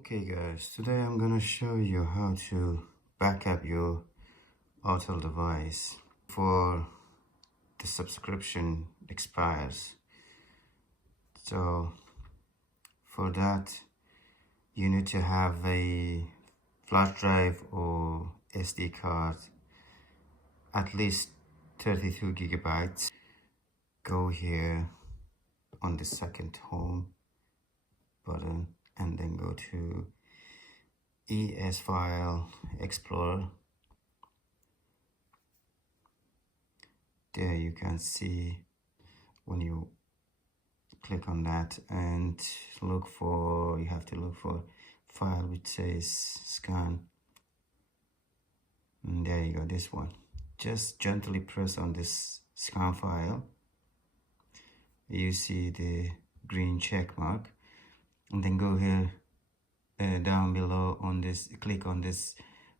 Okay guys, today I'm gonna show you how to back up your Autel device before the subscription expires. So for that you need to have a flash drive or SD card at least 32 gigabytes. Go here on the second home button and then go to ES File Explorer. There you can see when you click on that and you have to look for file which says scan, and there you go, this one. Just gently press on this scan file. You see the green check mark, and then go here down below on this, click on this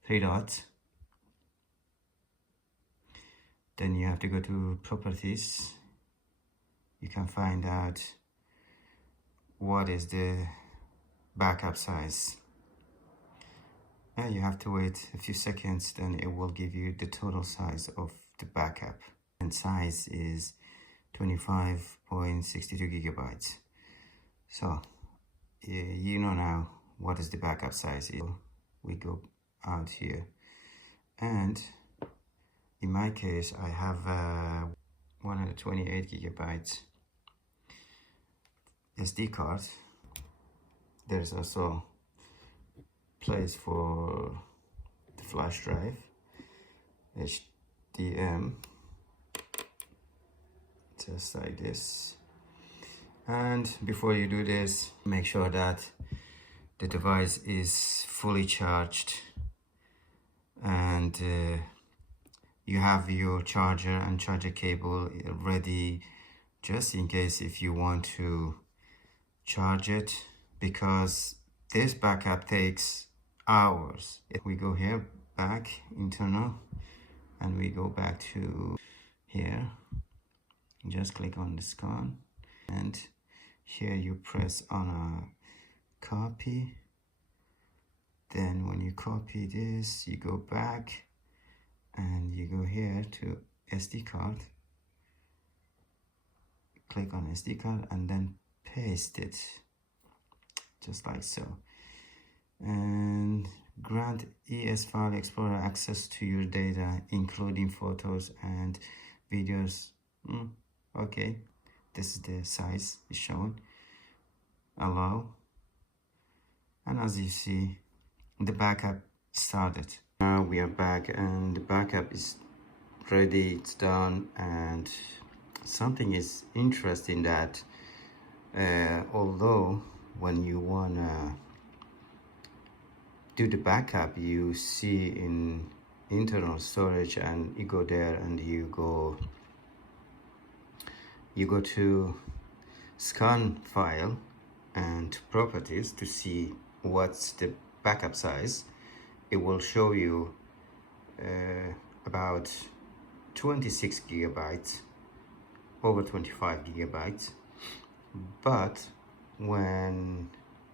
three dots. Then you have to go to properties. You can find out what is the backup size. And you have to wait a few seconds, then it will give you the total size of the backup. And size is 25.62 gigabytes. So you know now what is the backup size. We go out here, and in my case I have 128 gigabytes SD card. There's also place for the flash drive, HDM, just like this. And before you do this, make sure that the device is fully charged and you have your charger and charger cable ready, just in case if you want to charge it, because this backup takes hours. If we go here, back, internal, and we go back to here, just click on the scan, and here you press on a copy. Then when you copy this, you go back and you go here to SD card, click on SD card and then paste it just like so, and grant ES File Explorer access to your data including photos and videos. Okay, this is the size is shown. Allow, and as you see, the backup started. Now we are back and the backup is ready, it's done. And something is interesting that although when you wanna do the backup, you see in internal storage, and you go there and you go to scan file and properties to see what's the backup size. It will show you about 26 gigabytes, over 25 gigabytes. But when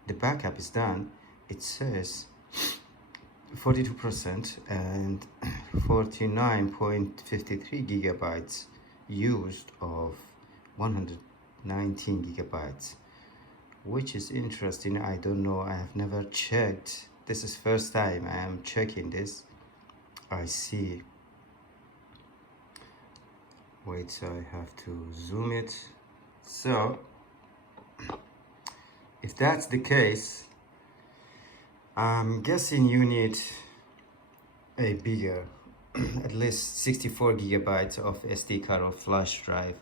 the backup is done, it says 42% and 49.53 gigabytes used of 119 gigabytes, which is interesting. I don't know, I have never checked. This is first time I am checking this. I see. Wait, so I have to zoom it. So if that's the case, I'm guessing you need a bigger, at least 64 gigabytes of SD card or flash drive.